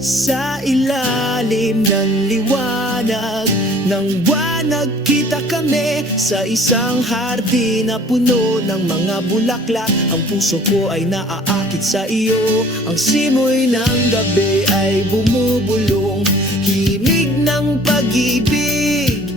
Sa ilalim ng liwanag ng buwan nagkita kami sa isang hardin na puno ng mga bulaklak. Ang puso ko ay naaakit sa iyo, ang simoy ng gabi ay bumubulong, himig ng pag-ibig.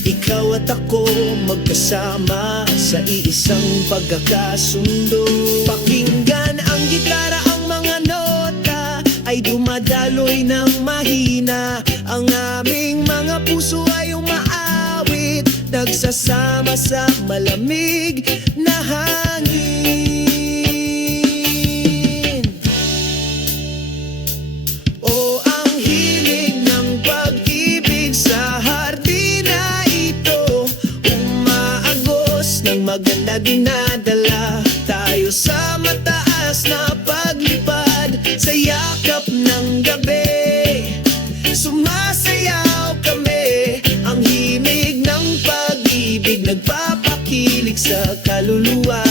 Ikaw at ako magkasama sa iisang pagkakasundo. Pakinggan ang gitara, ang mga nota ay dumadaloy ng mahina. Ang aming mga puso ay umaawit, nagsasama sa malamig na hangin. O ang himig ng pag-ibig sa hardin na ito, umaagos ng maganda dinadala tayo sa mataas na paglipad. Sa yakap ng gabi, sumasayaw kami. Ang himig ng pag-ibig nagpapakilig sa kaluluwa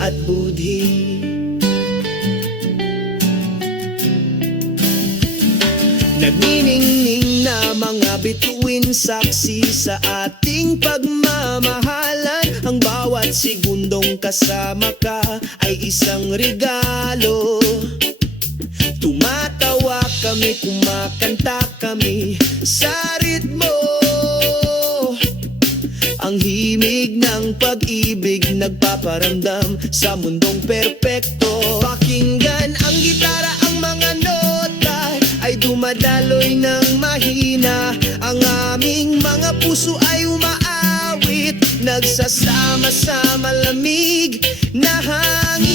at budhi. Nagniningning na mga bituin, saksi sa ating pagmamahalan. Ang bawat segundong kasama ka ay isang regalo. Tumatawa kami, kumakanta kami sa ritmo. Ang himig ng pag-ibig nagpaparamdam sa mundong perpekto. Pakinggan ang gitara, ang mga nota ay dumadaloy ng mahina. Ang aming mga puso ay umaawit, nagsasama sa malamig na hangin.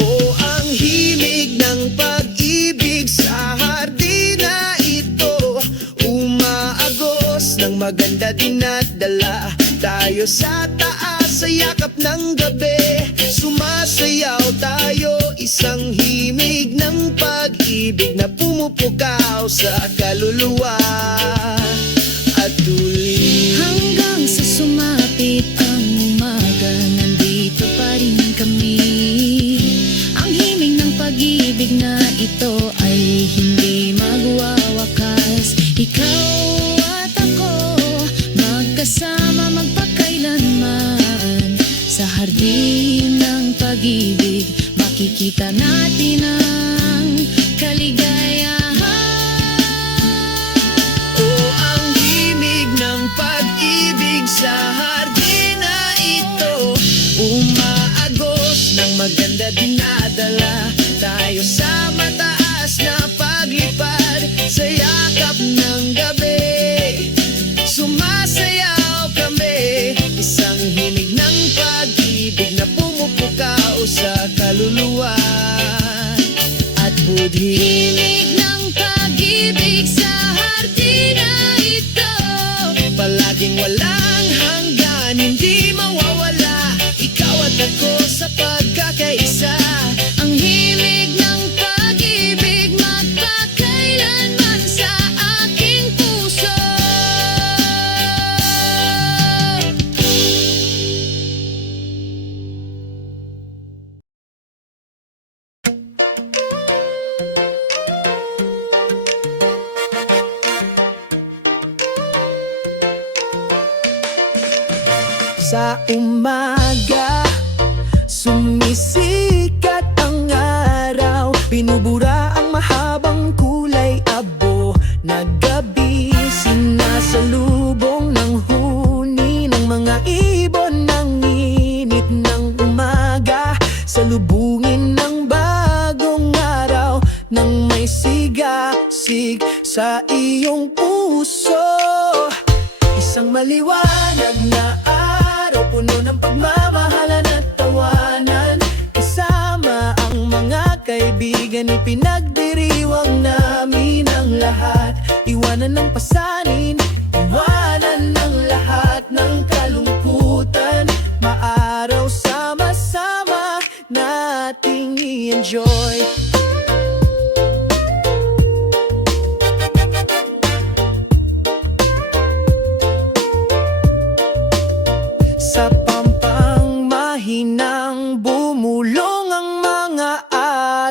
O ang himig ng pag-ibig sa hardin na ito, umaagos ng maganda dinadala tayo sa taas sa yakap ng gabi. Sumasayaw tayo, isang himig ng pag-ibig na pumupukaw sa kaluluwa at tuloy. Hanggang sa sumapit ang umaga, nandito pa rin kami. Ang himig ng pag-ibig na ito ay hindi magwawakas. Ikaw at ako magkasama magpakailanman. Sa hardin ng pag-ibig makikita natin ang kaligayahan. O ang himig ng pag-ibig sa hardin na ito, umaagos ng maganda dinadala tayo sa mataas na paglipad. Sa yakap ng gabi, sumasayaw kami, isang himig ng pag-ibig na pumupukaw sa kaluluwa at budhi. Himig ng pag-ibig sa hardin na ito, Palaging walang hanggan, hindi mawawala. Ikaw at ako sa pagkakaisa. ang himig ng pag-ibig magpakailanman sa aking puso. Sa umaga, sumisikat ang araw, binubura ang mahabang kulay abo na gabi. Sinasalubong ng huni ng mga ibon ng init ng umaga, salubungin ng bagong araw nang may sigasig sa iyong puso. Isang maliwanag na araw, puno ng pagmamahalan at tawanan. Kasama ang mga kaibigan, ipinagdiriwang namin ang lahat. Iwanan ng pasanin, iwanan ng lahat ng kalungkutan. Maaraw sama-sama nating i-enjoy. Sa pampang mahinang bumulong ang mga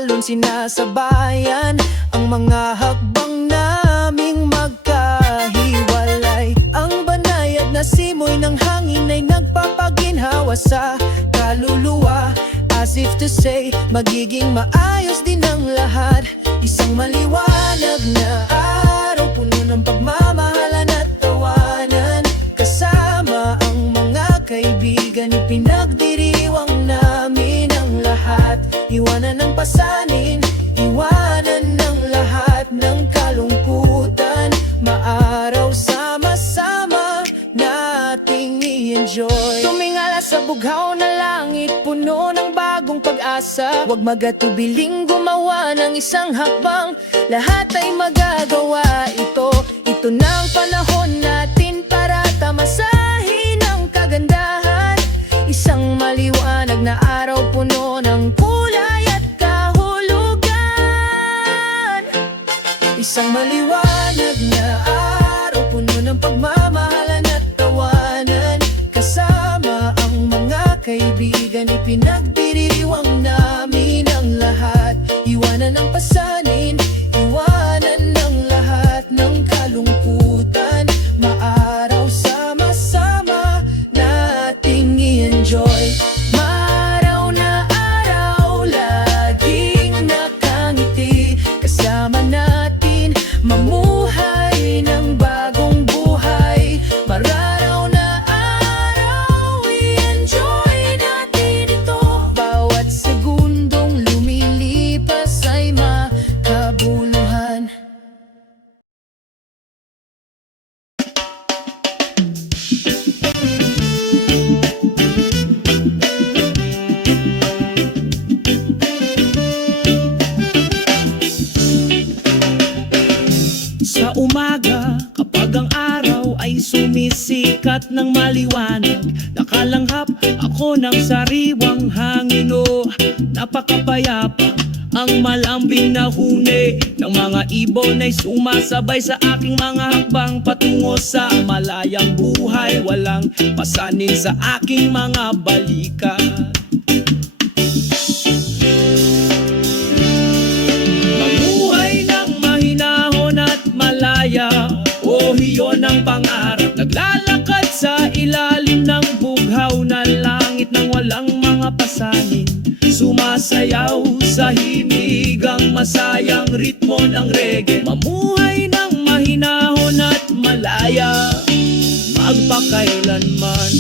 alon sinasabayan ang mga hakbang naming magkahiwalay. Ang banayad na simoy ng hangin ay nagpapaginhawa sa kaluluwa, as if to say, magiging maayos din ang lahat. Isang maliwanag na araw, puno ng pagmamahalan at tawanan. Kasama ang mga kaibigan, ipinagdiriwang namin ang lahat. Iwanan ng pasanin, iwanan ng lahat ng kalungkutan. Maaraw sama-sama nating i-enjoy. Tumingala sa bughaw na langit, puno ng bagong pag-asa. Huwag magatubiling gumawa ng isang hakbang, lahat ay magagawa ito. Ito na ang panahon natin para tamasahin ang kagandahan. Isang maliwanag na araw, puno ng kulay at kahulugan. Isang maliwanag na araw, puno ng pagmamahalan at tawanan. Kasama ang mga kaibigan, ipinagdiriwang namin ang lahat. Iwanan ng pasanin, iwanan ng lahat ng kalungkutan. Maaraw sama-sama nating i-enjoy. Maaraw na araw, laging nakangiti. Kasama natin mamuhay ng bagong buhay. Mararaw na araw, i-enjoy natin ito. Bawat segundong lumilipas ay makabuluhan. Sa umaga, kapag ang araw ay sumisikat ng maliwanag, nakalanghap ako ng sariwang hangin. O napakapayapa ang malambing na huni ng mga ibon ay sumasabay sa aking mga hakbang patungo sa malayang buhay. Walang pasanin sa aking mga balikat. Mamuhay ng mahinahon at malaya, oh iyon ang pangarap. Naglalakad sa ilalim ng bughaw na langit nang walang mga pasanin. Sumasayaw sa himigang masayang ritmo ng reggae. Mamuhay ng mahinahon at malaya, magpakailanman.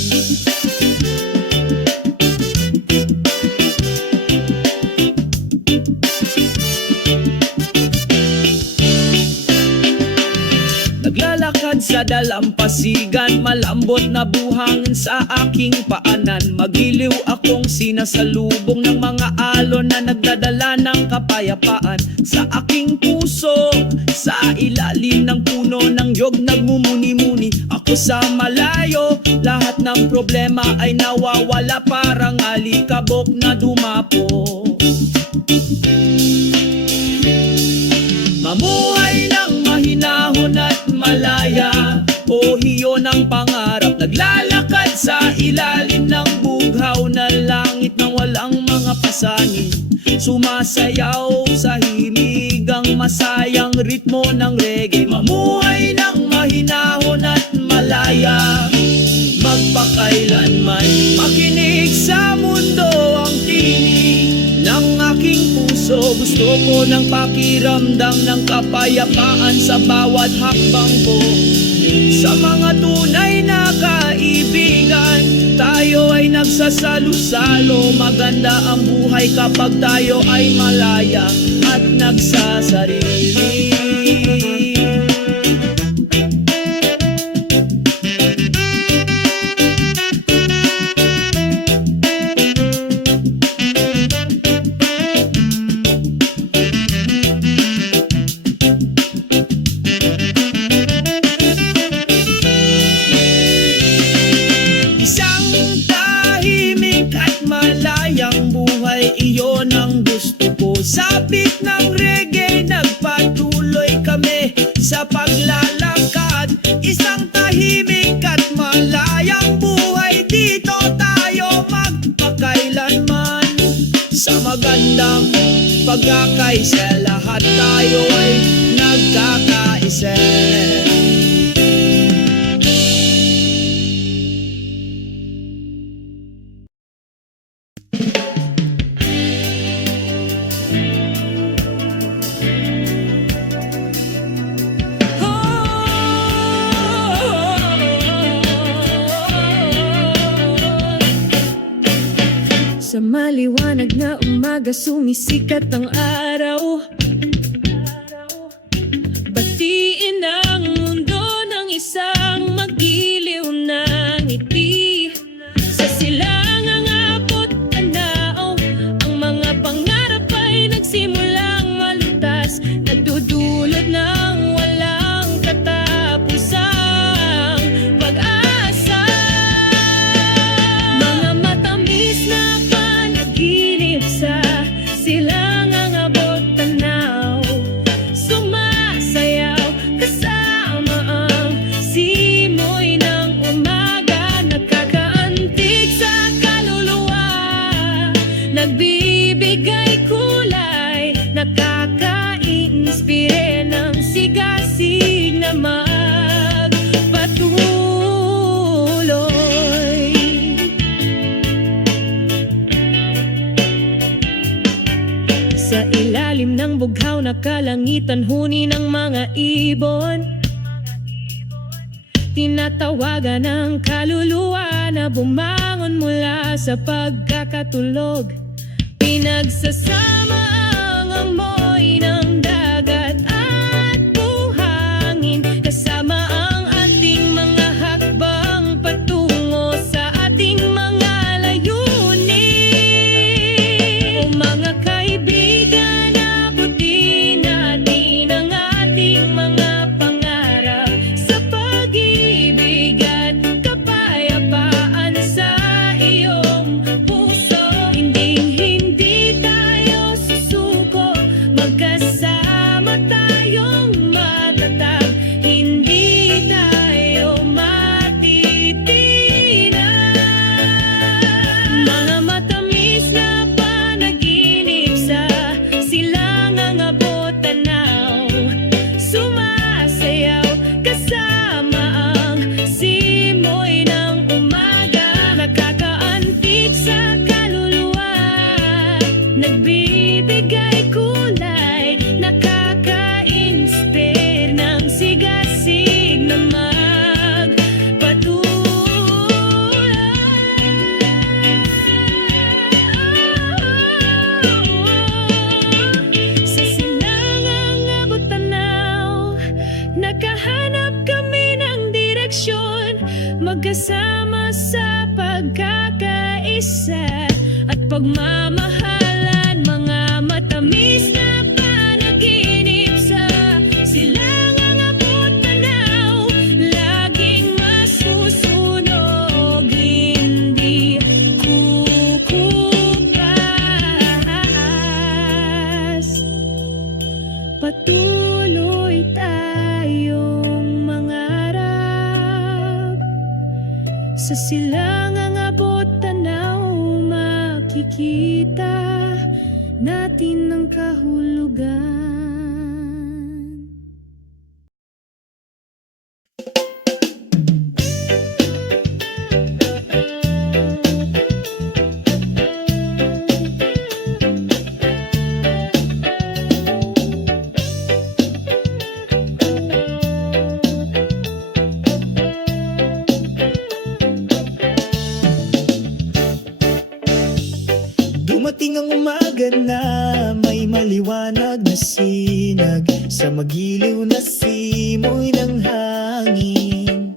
Naglalakad sa dalampasigan, malambot na buhangin sa aking paanan. Magiliw akong sinasalubong ng mga alon na nagdadala ng kapayapaan. Sa aking puso, sa ilalim ng puno ng yog nagmumuni-muni. Ako sa malayo, lahat ng problema ay nawawala, parang alikabok na dumapo. Mamuhay ng mahinahon at malaya, oh iyon ang pangarap. Naglalakad sa ilalim ng bughaw na langit nang walang mga pasanin. Sumasayaw sa himigang masayang ritmo ng reggae. Mamuhay ng mahinahon at malaya, magpakailanman. Makinig sa mundo ang tinig ng aking puso. Gusto ko ng pakiramdam ng kapayapaan sa bawat hakbang ko. Sa mga tunay na kaibigan, tayo ay nagsasalo-salo. Maganda ang buhay kapag tayo ay malaya at nagsasarili. Iyon ang gusto ko. Sabik ng reggae, nagpatuloy kami sa paglalakad. Isang tahimik at malayang buhay, dito tayo magpakailanman. Sa magandang pagkakaisa, lahat tayo ay nagkakaisa. Sa maliwanag na umaga sumisikat ang araw. Batiin ang mundo ng isang magiliw na ngiti. Sa silangang abot tanaw, ang mga pangarap ay nagsimulang malutas. Nagdudulot ng walang katapusang pag-asa. Mga matamis na panaginip sa silangang abot tanaw, sumasayaw kasama ang simoy ng umaga. Nakakaantig sa kaluluwa, nagbibigay kulay, nakaka-inspire ng sigasig na magpatuloy. Sa ilalim ng bughaw na kalangitan, huni ng mga ibon, tinatawagan ng kaluluwa na bumangon mula sa pagkakatulog. Pinagsasama ang amoy ng dagat at buhangin, kasama ang ating mga hakbang patungo sa ating mga layunin. O mga kaibigan, abutin natin ang ating mga pangarap sa pag-ibig at kapayapaan sa iyong puso. Hindi tayo susuko, magkasama tayong matatag, hindi tayo matitinan. Mga matamis na panaginip sa silangang abot tanaw, sumasayaw kasama ang simoy ng umaga. Nakakaantig sa kaluluwa, nagbibigay kulay, nakaka-inspire ng sigasig na magpatuloy. Sa silangang abot tanaw, nakahanap kami ng direksyon, magkasama sa pagkakaisa at pagmamahalan. Mga matamis na panaginip sa silangang abot tanaw, laging masusunog, hindi kukupas. Patuloy tayong mangarap, sa silangang abot tanaw makikita natin ang kahulugan. Dumating ang umaga na may maliwanag na sinag sa magiliw na simoy ng hangin.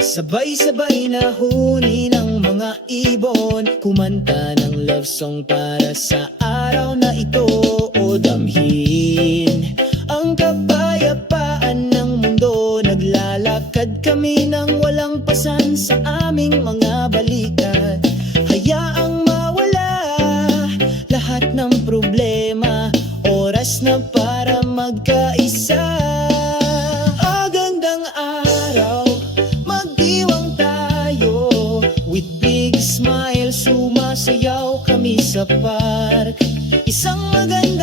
Sabay-sabay na huni ng mga ibon, kumanta ng love song para sa araw na ito. O damhin ang kapayapaan ng mundo, naglalakad kami ng walang pasan sa aming mga balikat. Hayaang lahat ng problema, oras na para magkaisa. Agandang araw, magdiwang tayo, with big smile sumasayaw kami sa park. Isang maganda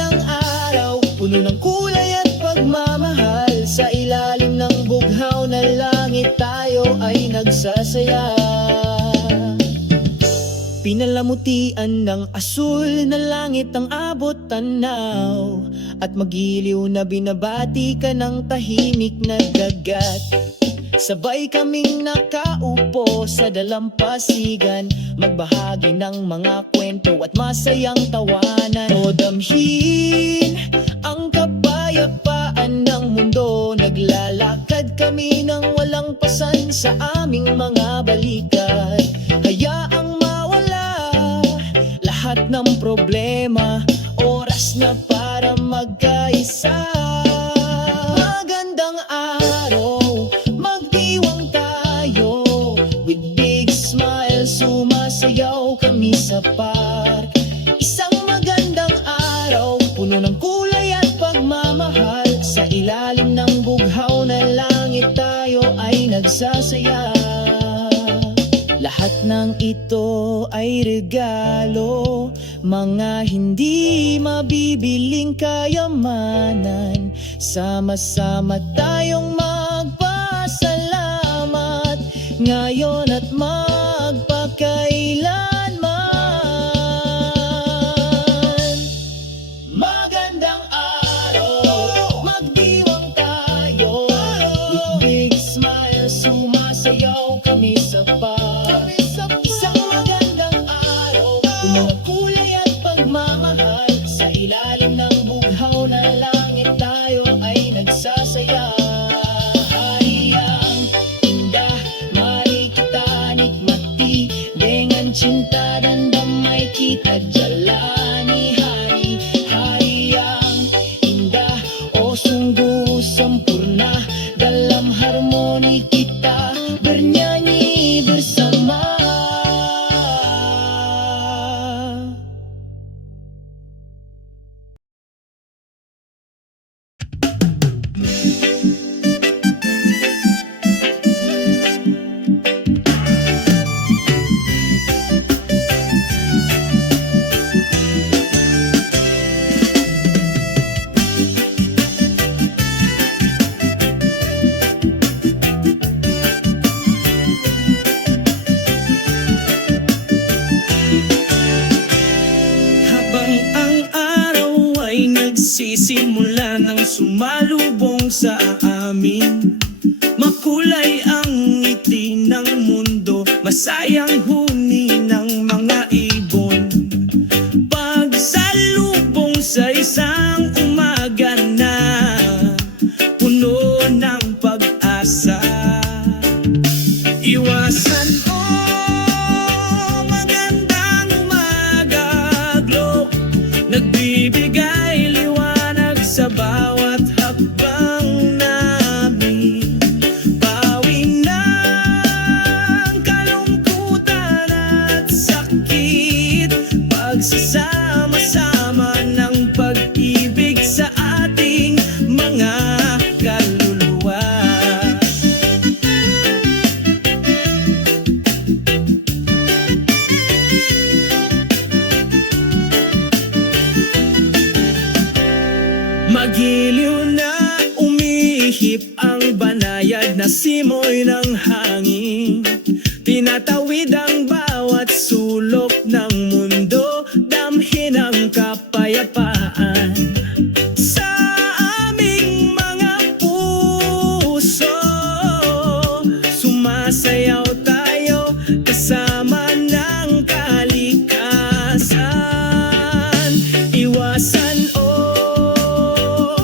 puno ng kulay at pagmamahal. Sa ilalim ng bughaw na langit tayo ay nagsasaya. Pinalamutian ng asul na langit ang abot tanaw, at magiliw na binabati ka ng tahimik na dagat. Sabay kaming nakaupo sa dalampasigan, magbahagi ng mga kwento at masayang tawanan. O damhin ang kapayapaan ng mundo, naglalakad kami ng walang pasan sa aming mga balikat. Hayaang mawala lahat ng problema, oras na para magkaisa. Magandang araw, magdiwang tayo, with big smile sumasayaw kami sa park. Isang magandang araw, puno ng kulay at pagmamahal. Sa ilalim ng bughaw na langit tayo ay nagsasaya. Lahat ng ito ay regalo, mga hindi mabibiling kayamanan. Sama-sama tayong magpasalamat ngayon at magpakailanman. Magandang araw, magdiwang tayo, with big smile sumasayaw kami sa park. Isang magandang araw, puno ng kulay at pagmamahal. Sa ilalim ng bughaw na langit tayo ay nagsasaya. Hayang indah, mari kita nikmati, dengan cinta dan damai kita jalani hari-hari yang indah. Oh sungguh sempurna, dalam harmoni kita bernyanyi bersama. Habang ang araw ay nagsisimula ng sumalubong sa amin, makulay ang ngiti ng mundo, masayang huni ng mga ibon. Pagsalubong sa isang umaga na puno ng pag-asa. Iwasan magandang umaga, glow, nagbibigay liwanag sa bawat hakbang namin. Bawi ng kalungkutan at sakit, pagsasama-sama ng pag-ibig sa ating mga kaluluwa. Magiliw na umihip ang banayad na simoy ng hangin, tinatawid ang bawat sulok ng mundo, damhin ang kapayapaan. Sa aming mga puso, sumasayaw tayo kasama ng kalikasan. Iwasan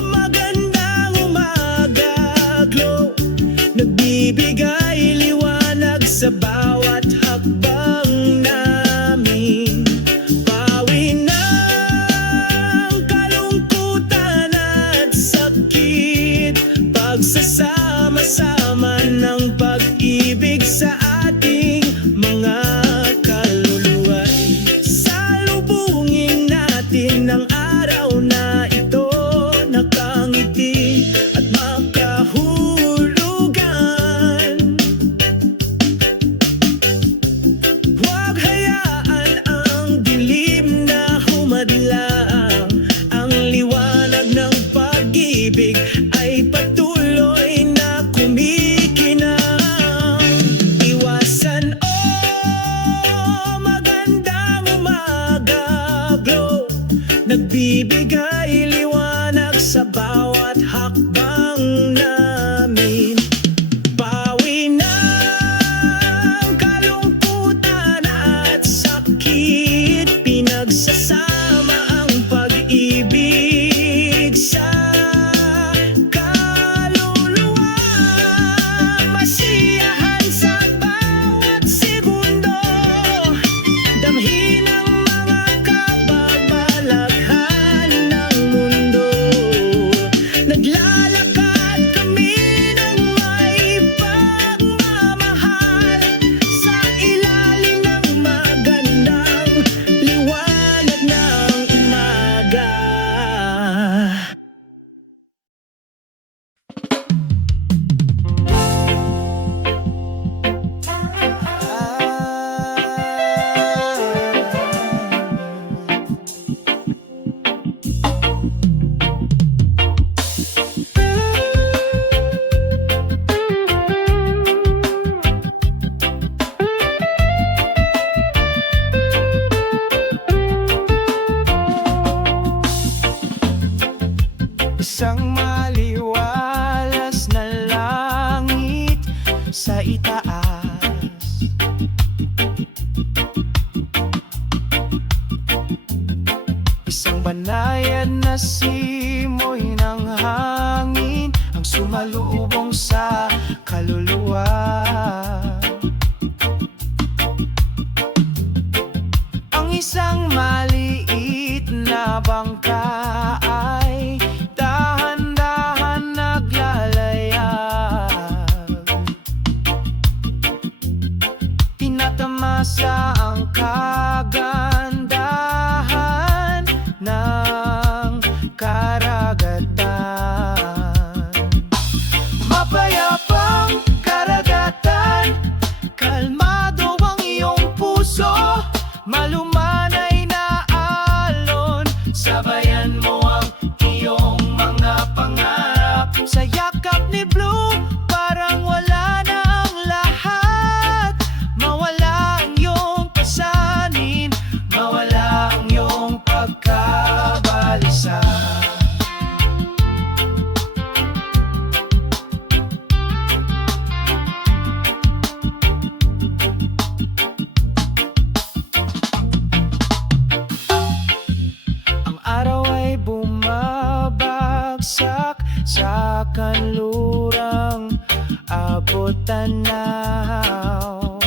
magandang umaga, glow, nagbibigay liwanag sa bawat hakbang namin. Bawi ng kalungkutan at sakit, pagsasama-sama ng pag-ibig sa ating mga kaluluwa. Salubungin natin ang araw na ito, nakangiti at makahulugan. sa bawat hakbang namin. Pawi ng kalungkutan at sakit, pinagsasama ang pag-ibig sa kaluluwa. Masiyahan sa bawat segundo, damhin ang mga kabagbalaghan ng mundo. Naglalakad kami ng may pagmamahal sa ilalim ng magandang liwanag ng umaga. Isang maliwalas na langit sa itaas, isang banayad na simoy ng hangin ang sumalubong sa kaluluwa. Ang isang maliit na bangka ay dahan-dahan naglalayag, tinatamasa ang kagandahan ng karagatan. Mapayapang karagatan, kalmado ang iyong puso, malumanay na alon, sabayan mo ang iyong mga pangarap. Sa yakap ni Blue, parang wala na ang lahat. Mawala ang iyong pasanin, mawala ang iyong pagkabalisa. Ang araw ay bumabagsak sa kanlurang abot tanaw.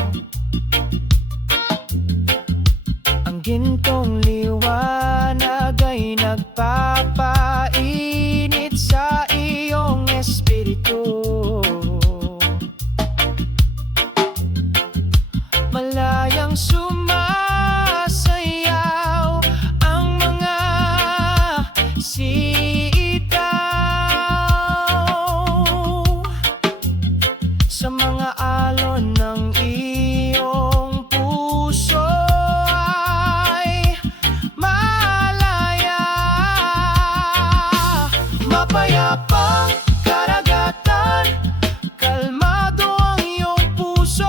Ang gintong liwanag ay nagpapainit sa iyong espiritu. Malayang sumasayaw ang mga sitaw sa mga alon ng iyong puso ay malaya. Mapayapang karagatan, kalmado ang iyong puso,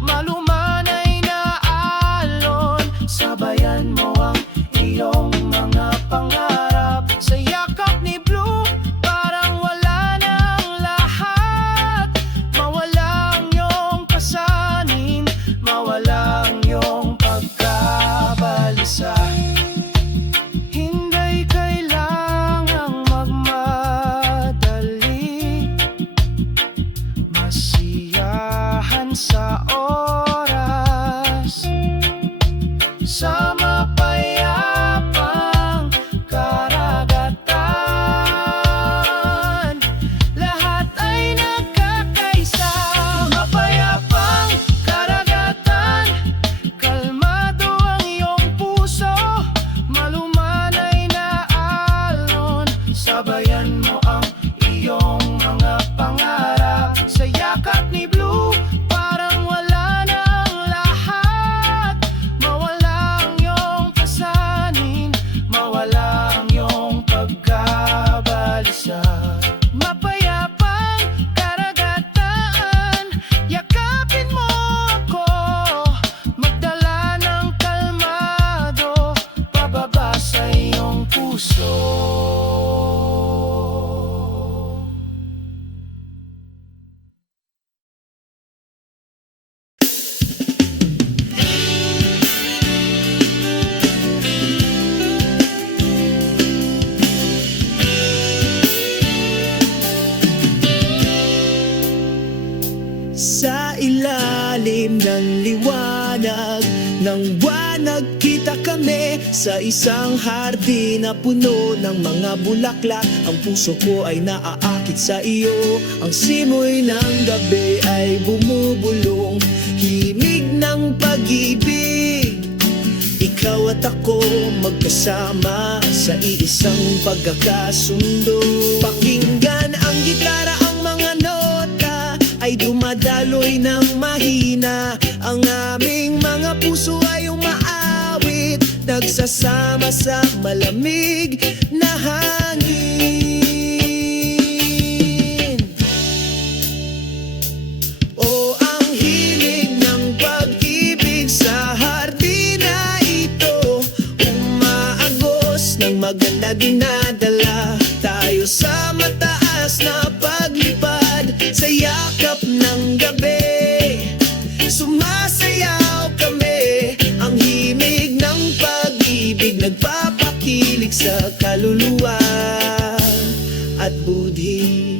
malumanay na alon, sabayan mo ang iyong mga pangarap. Sa yakap ni Blue, parang wala na ang lahat. Mawala ang iyong pasanin, mawala ang iyong pagkabalisa. Hindi kailangang magmadali, masiyahan sa oras, sa mapayapang karagatan. Lahat ay nagkakaisa. Mapayapang karagatan, kalmado ang iyong puso, malumanay na alon, sabayan mo ang iyong mga pangarap. Sa yakap ni Blue, parang wala na ang lahat. Mawala ang iyong pasanin, mawala ang iyong pagkabalisa. Mapayapang karagatan, yakapin mo ako, magdala ng kalmado, pababa sa iyong puso. kami sa isang hardin na puno ng mga bulaklak. Ang puso ko ay naaakit sa iyo. Ang simoy ng gabi ay bumubulong, himig ng pag-ibig. Ikaw at ako magkasama sa iisang pagkakasundo. Pakinggan ang gitara, ang mga nota ay dumadaloy ng mahina. Ang aming mga puso ay umaawit, nagsasama sa malamig na hangin. O ang himig ng pag-ibig sa hardin na ito, umaagos ng maganda dinadala tayo sa mataas na paglipad. Sa yakap ng gabi, sumasayaw kami. Ang himig ng pag-ibig nagpapakilig sa kaluluwa at budhi.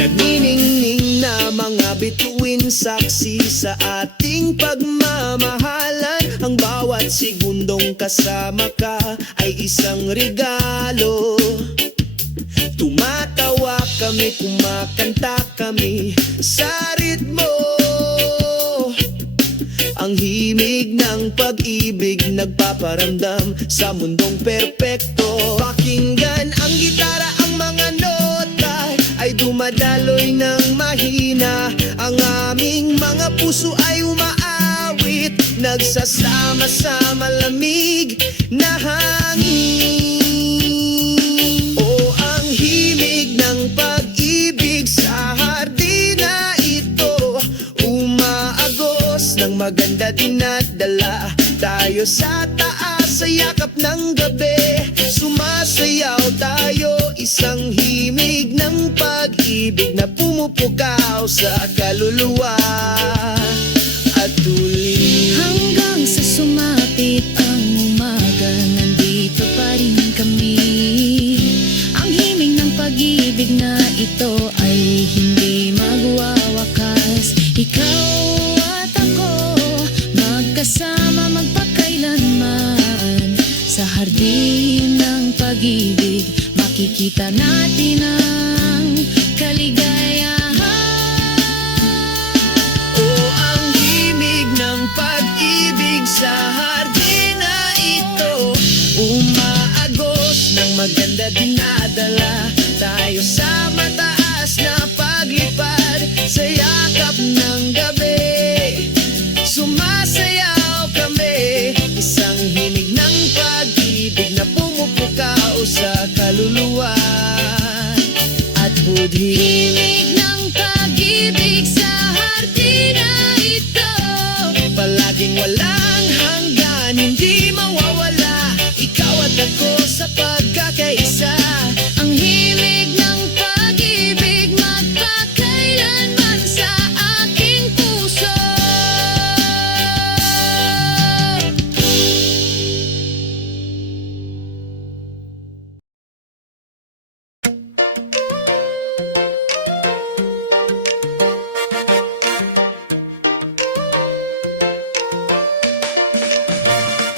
Nagniningning na mga bituin, saksi sa ating pagmamahalan. Ang bawat segundong kasama ka ay isang regalo. Tumatawa kami, kumakanta kami sa ritmo. Ang himig ng pag-ibig nagpaparamdam sa mundong perpekto. Pakinggan ang gitara, ang mga nota ay dumadaloy ng mahina. Ang aming mga puso ay umaawit, nagsasama sa malamig na hangin. O ang himig ng pag-ibig sa hardin na ito, umaagos ng maganda dinadala tayo sa taas sa yakap ng gabi. Sumasayaw tayo, isang himig ng pag-ibig na pumupukaw sa kaluluwa at tuloy. Hanggang sa sumapit ang umaga, nandito pa rin kami. Ang himig ng pag-ibig na ito ay hindi magwawakas. Ikaw at ako, magkasama magpakailanman. Sa hardin ng pag-ibig, makikita natin ang kaligayahan. O ang himig ng pag-ibig sa hardin na ito, umaagos ng maganda dinadala tayo sa mataas na paglipad. Sa yakap ng gabi, sumasayaw kami, isang himig ng pag-ibig na pumupukaw sa kaluluwa at budhi. Himig ng pag-ibig sa hardin na ito, Palaging walang hanggan, hindi mawawala. Ikaw at ako sa pagkakaisa. ang himig ng pag-ibig magpakailanman sa aking puso.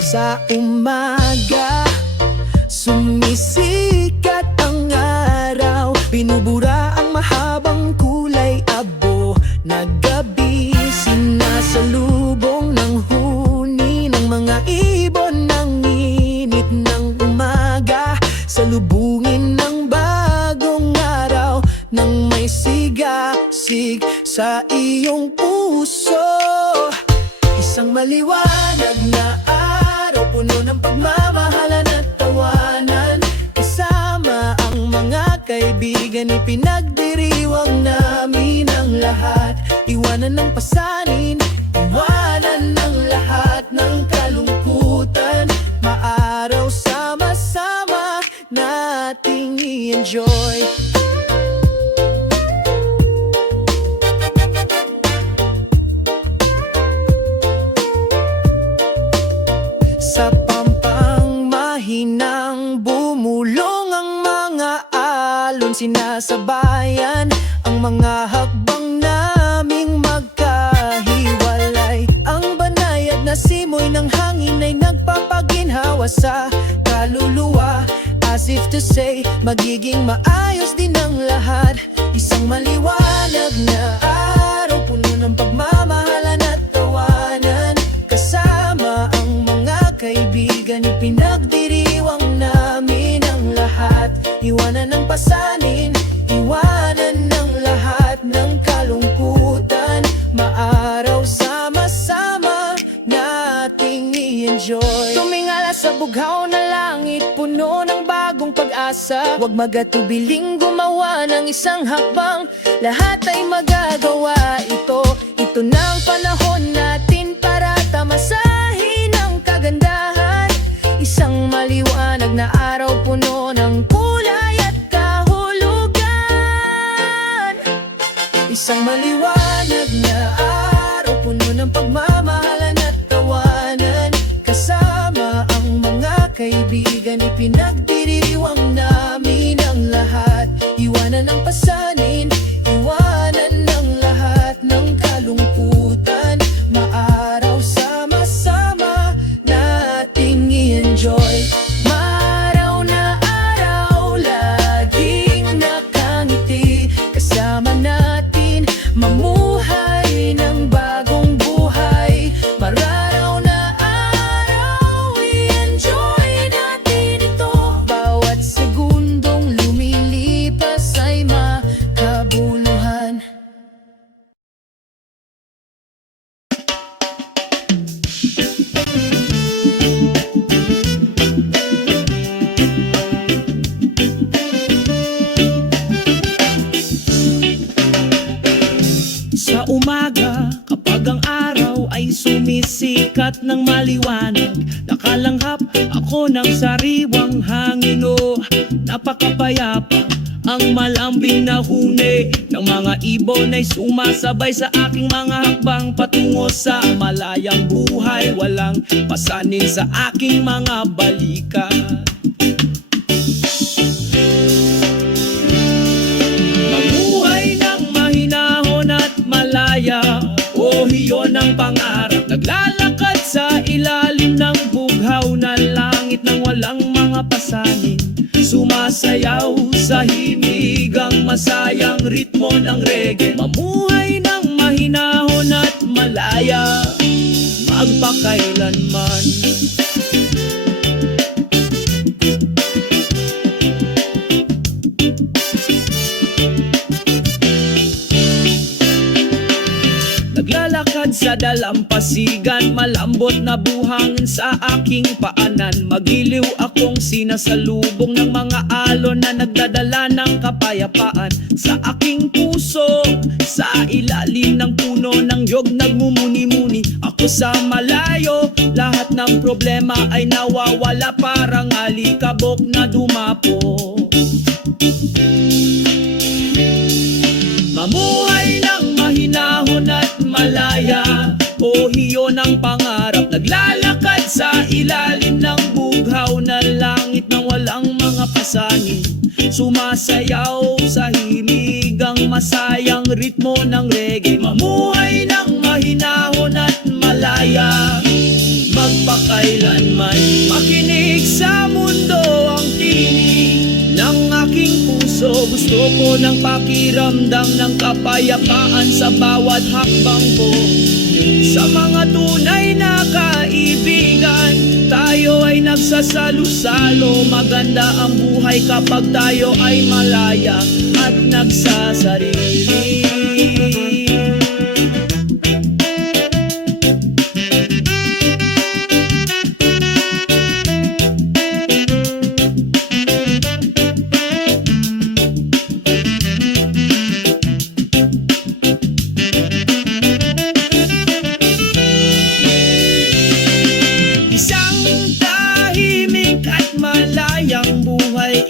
Sa umaga, sumisikat ang araw, binubura ang mahabang kulay abo na gabi. Sinasalubong ng huni ng mga ibon ng init ng umaga. Salubungin ng bagong araw nang may sigasig sa iyong puso. Isang maliwanag na araw, puno ng pagmamahalan at tawanan. Kasama ang mga kaibigan, ipinagdiriwang namin ang lahat. Iwanan ng pasanin, iwanan ng lahat ng kalungkutan. Maaraw sama-sama nating i-enjoy. Sa pampang mahinang bumulong ang mga alon, sinasabayan ang mga hakbang naming magkahiwalay. ng hangin ay nagpapaginhawa sa kaluluwa. As if to say, magiging maayos din ang lahat. Isang maliwanag na araw, puno ng pagmamahalan at tawanan. Kasama ang mga kaibigan, ipinagdiriwang namin ang lahat. Iwanan ng pasanin, iwanan ng lahat ng kalungkutan. Maaraw sama-sama nating i-enjoy. Tumingala sa bughaw na langit, puno ng bagong pag-asa. Huwag magatubiling gumawa ng isang hakbang, lahat ay magagawa ito. Ito na ang panahon natin para tamasahin ang kagandahan. Isang maliwanag na araw, puno ng kulay at kahulugan. Isang maliwanag na araw, puno ng pagmamahalan at tawanan. Kasama ang mga kaibigan, ipinagdiriwang namin ang lahat. Iwanan ang pasanin, iwanan ng lahat ng kalungkutan. Maaraw sama-sama nating i-enjoy. Maaraw na araw, laging nakangiti. Kasama natin mamuhay ng bagong buhay. Mararaw na araw, i-enjoy natin ito. Bawat segundong lumilipas ay makabuluhan. Sa umaga, kapag ang araw ay sumisikat ng maliwanag, nakalanghap ako ng sariwang hangin. Oh, napakapayapa ang malambing na huni ng mga ibon ay sumasabay sa aking mga hakbang patungo sa malayang buhay. Walang pasanin sa aking mga balikat. Mamuhay ng mahinahon at malaya, oh iyon ang pangarap. Naglalakad sa ilalim ng bughaw na langit nang walang mga pasanin. Sumasayaw sa himigang masayang ritmo ng reggae. Mamuhay ng mahinahon at malaya, magpakailanman. Naglalakad sa dalampasigan, malambot na buhangin sa aking paanan. Magiliw akong sinasalubong ng mga alon na nagdadala ng kapayapaan. Sa aking puso, sa ilalim ng puno ng yog nagmumuni-muni. Ako sa malayo, lahat ng problema ay nawawala. Parang alikabok na dumapo. Mamuhay ng mahinahon at malaya, oh iyon ang pangarap. Naglalakad sa ilalim ng bughaw na langit nang walang mga pasanin. Sumasayaw sa himigang masayang ritmo ng reggae. Mamuhay ng mahinahon at malaya, magpakailanman. Makinig sa mundo ang tinig ng aking puso. Gusto ko ng pakiramdam ng kapayapaan sa bawat hakbang ko. Sa mga tunay na kaibigan, tayo ay nagsasalo-salo. Maganda ang buhay kapag tayo ay malaya at nagsasarili.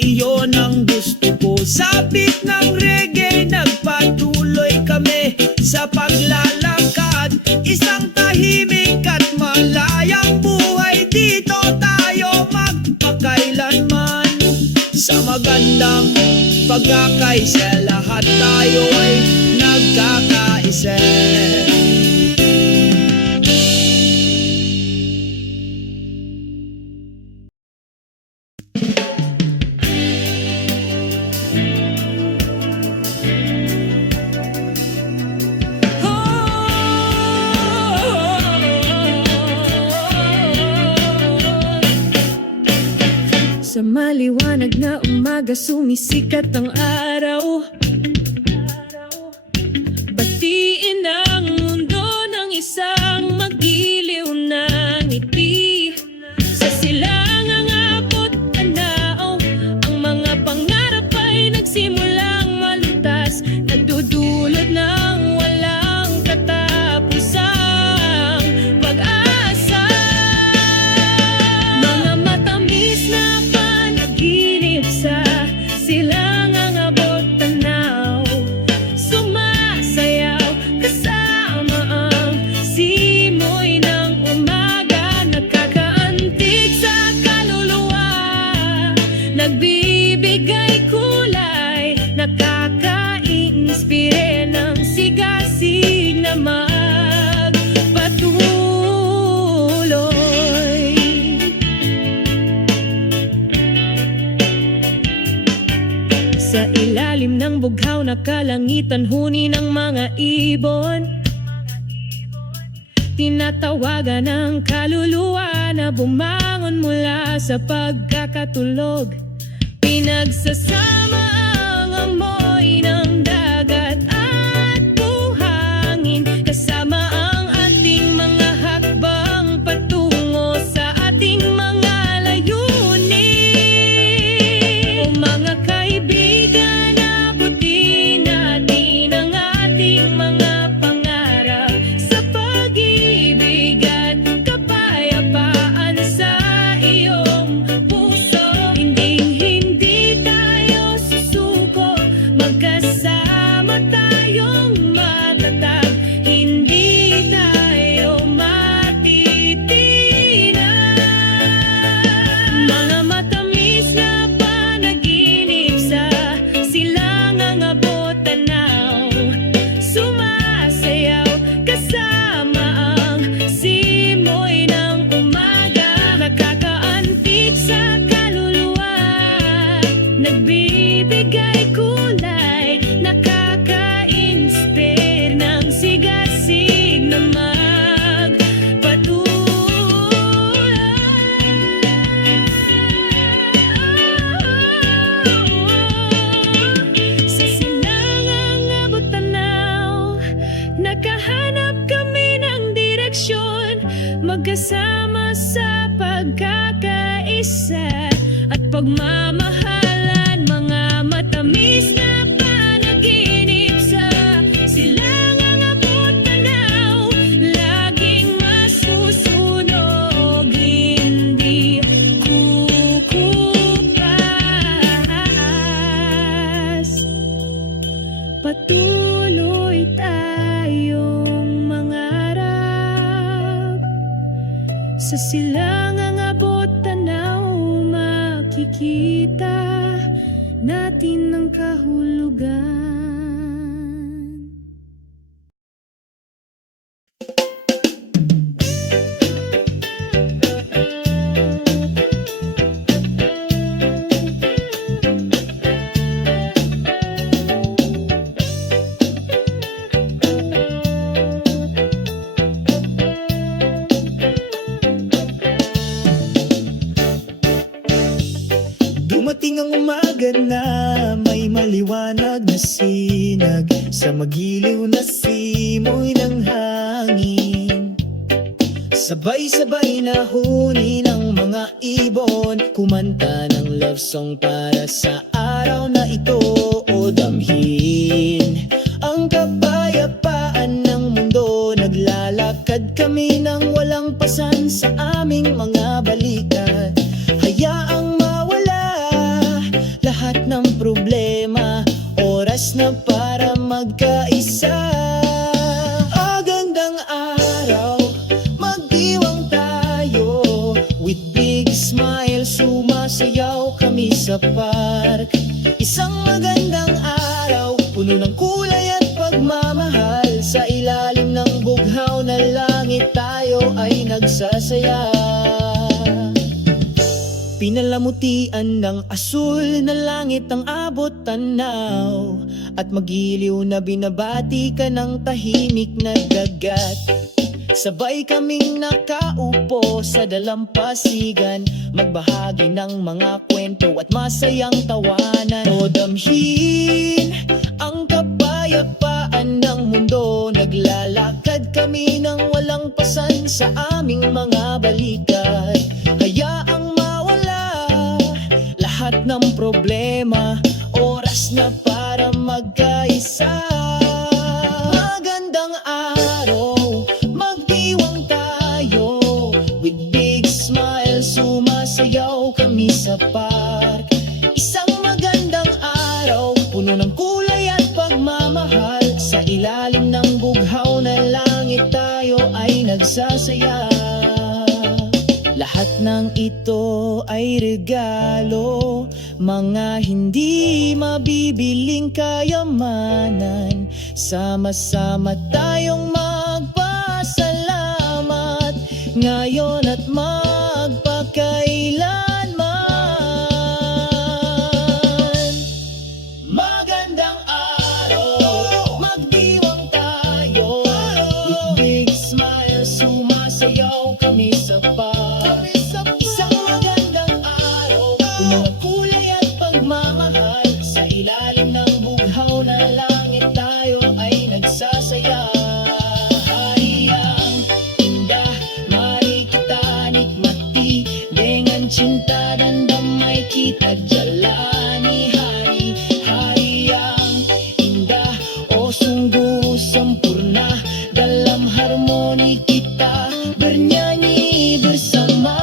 Iyon ang gusto ko. Sabik ng reggae, nagpatuloy kami sa paglalakad. Isang tahimik at malayang buhay, dito tayo magpakailanman. Sa magandang pagkakaisa, lahat tayo ay nagkakaisa. Sa maliwanag na umaga sumisikat ang araw. Batiin ang mundo ng isang magiliw na ngiti. Sa silangang abot tanaw, ang mga pangarap ay nagsimulang malutas. Nagdudulot ng walang katapusang pag-asa. Mga matamis na panaginip sa silangang abot tanaw, sumasayaw kasama ang simoy ng umaga. Nakakaantig sa kaluluwa, nagbibigay kulay, nakaka-inspire ng sigasig na magpatuloy. Sa ilalim ng bughaw na kalangitan, huni ng mga ibon, tinatawagan ng kaluluwa na bumangon mula sa pagkakatulog. Pinagsasama ang amoy ng dagat at buhangin, kasama ang ating mga hakbang patungo sa ating mga layunin. O mga kaibigan, abutin natin ang ating mga pangarap sa pag-ibig at kapayapaan sa iyong puso. Hindi tayo susuko, magkasama tayong matatag, hindi tayo matitinag. Mga matamis na panaginip sa silangang abot tanaw, sumasayaw kasama ang simoy ng umaga. Nakakaantig sa kaluluwa, nagbibigay kulay, nakaka-inspire ng sigasig na magpatuloy. Sa silangang abot tanaw, nakahanap kami ng direksyon, magkasama sa pagkakaisa at pagmamahalan. Mga matamis na panaginip sa silangang abot tanaw, laging masusunog, hindi kukupas. Patuloy tayong mangarap. Sa silangang abot tanaw, makikita natin ang kahulugan. Dumating ang umaga na may maliwanag na sinag sa magiliw na simoy ng hangin. Sabay-sabay na huni ng mga ibon, kumanta ng love song para sa araw na ito. O damhin ang kapayapaan ng mundo, naglalakad kami ng walang pasan sa aming mga balikat. Hayaang mawala lahat ng problema, oras na para magkaisa. Agandang araw, magdiwang tayo, with big smile sumasayaw kami sa park. Isang magandang araw, puno ng kulay at pagmamahal, sa ilalim ng bughaw na langit tayo ay nagsasaya. Pinalamutian ng asul na langit ang abot tanaw, at magiliw na binabati ka ng tahimik na dagat. Sabay kaming nakaupo sa dalampasigan, magbahagi ng mga kwento at masayang tawanan. O damhin ang kapayapaan ng mundo, naglalakad kami ng walang pasan sa aming mga balikat. Hayaang mawala lahat ng problema, oras na para magkaisa. Magandang araw, magdiwang tayo, with big smile sumasayaw kami sa park. Isang magandang araw, puno ng kulay at pagmamahal, sa ilalim ng bughaw na langit tayo ay nagsasaya. Lahat ng ito ay regalo, mga hindi mabibiling kayamanan. Sama-sama tayong magpasalamat ngayon at magpakailanman. Magandang araw, magdiwang tayo, with big smile sumasayaw kami sa park. Isang magandang araw, puno ng kulay at pagmamahal, sa ilalim ng bughaw na langit tayo ay nagsasaya. Hayang indah, mari kita nikmati, dengan cinta dan damai kita jalani hari. Hayang indah, oh sungguh sempurna, dalam harmoni kita bernyanyi bersama.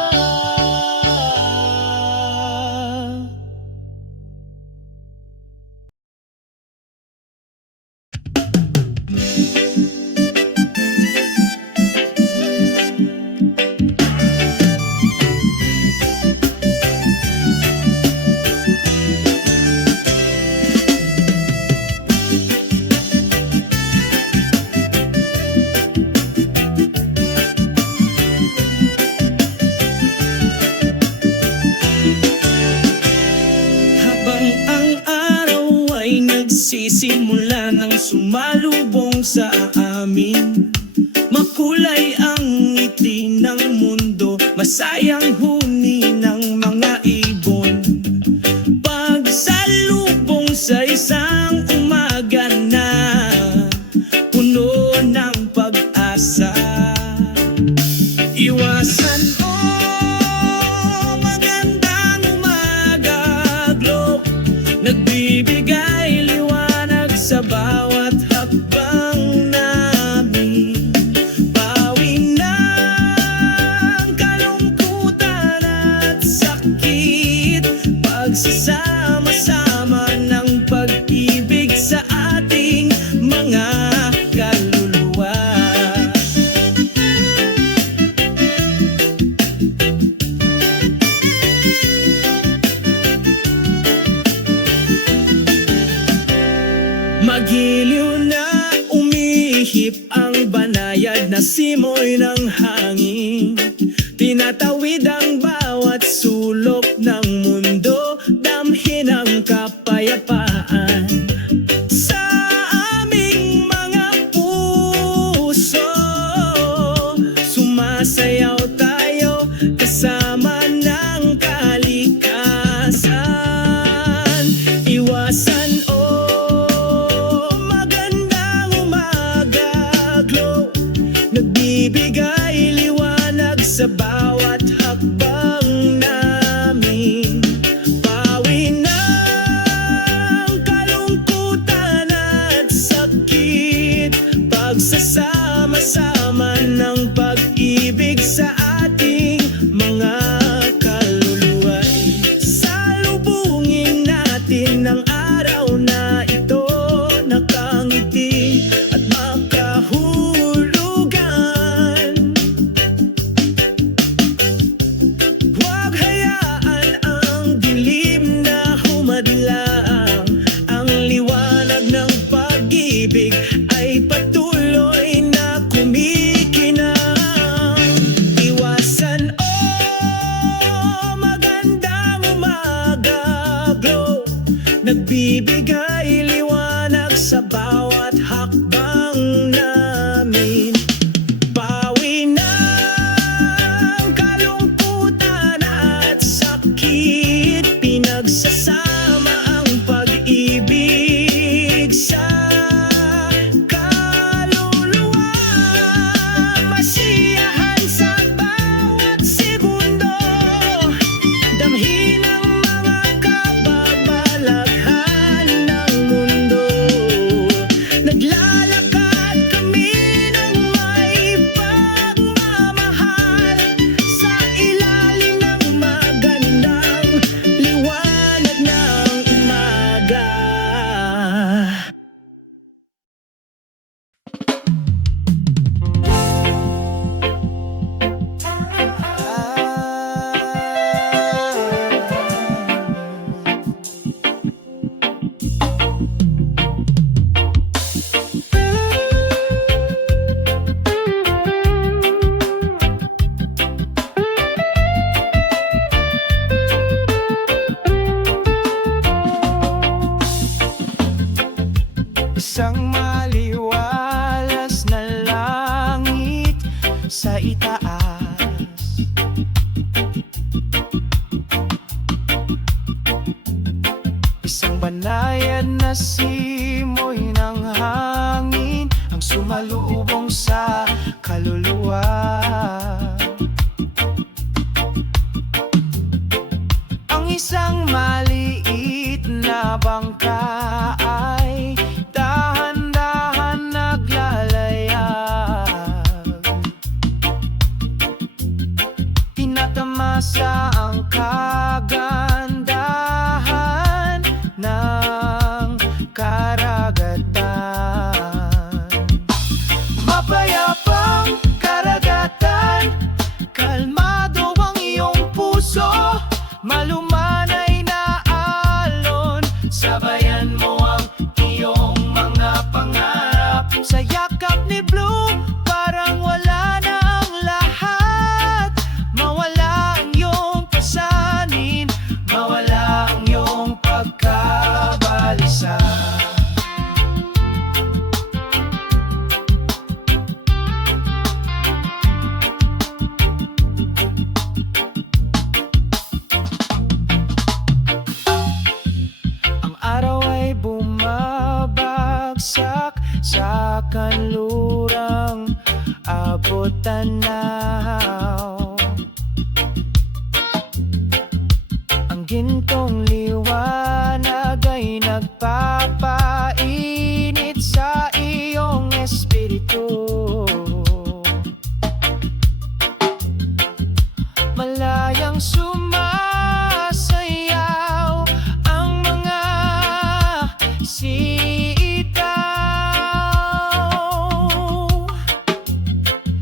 Habang ang araw ay nagsisimula ng sumalubong sa amin, makulay ang ngiti ng mundo, masayang huni ng mga ibon. Pagsalubong sa isang umaga na puno ng pag-asa. Iwasan magandang umaga, glow, nagbibigay liwanag sa bawat hakbang namin. Bawi ng kalungkutan at sakit, pagsasama-sama ng pag-ibig sa ating mga kaluluwa. Magiliw na umihip ang banayad na simoy ng hangin, tinatawid ang bawat sulok ng mundo, damhin ang kapayapaan sa aming mga puso. Sumasayaw tayo kasama ng kalikasan. Iwasan magandang umaga, glow, nagbibigay liwanag sa bawat hakbang. nagbibigay liwanag sa bawat hakbang namin. Pawi ng kalungkutan at sakit, pinagsasama ang pag-ibig sa kaluluwa. Masiyahan sa bawat segundo, damhin ang mga kababalaghan ng mundo. Naglalakad kami ng may pagmamahal sa ilalim ng magandang liwanag ng umaga. Isang maliwalas na langit sa itaas, isang banayad na simoy ng hangin ang sumalubong sa kaluluwa. Ang isang maliit na bangka ay dahan-dahan naglalayag, tinatamasa ang kagandahan ng karagatan. Mapayapang karagatan, kalmado ang iyong puso, malumanay na alon, sabayan mo ang iyong mga pangarap. Sa yakap ni Blue, parang wala na ang lahat. Mawala ang iyong pasanin, mawala ang iyong pagkabalisa. Ang araw ay bumabagsak sa kanlurang abot tanaw. Ang gintong liwanag ay nagpapainit sa iyong espiritu. Malayang sumasayaw ang mga sitaw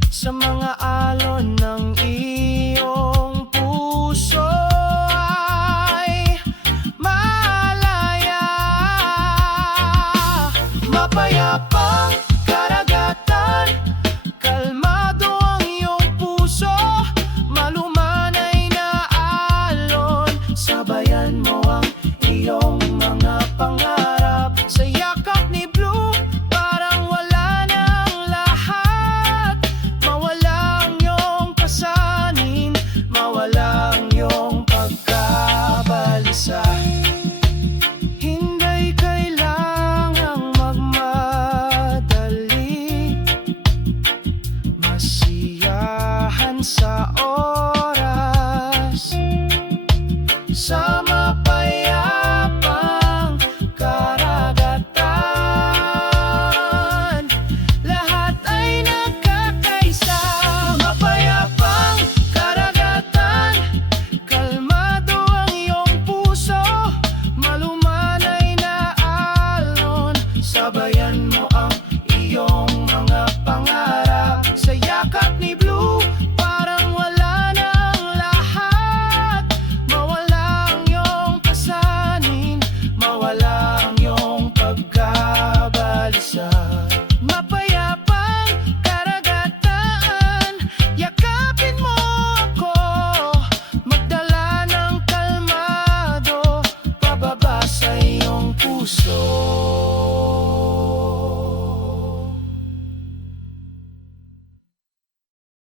sa mga alon ng iyong puso ay malaya. Mapayapang karagatan, kalmado ang iyong puso, malumanay na alon, sabayan mo ang iyong mga pangarap. Sa yakap ni Blue, parang wala na ang lahat. Mawala ang iyong pasanin, mawala ang iyong pagkabalisa. Hindi kailangang magmadali, masiyahan sa oras, sa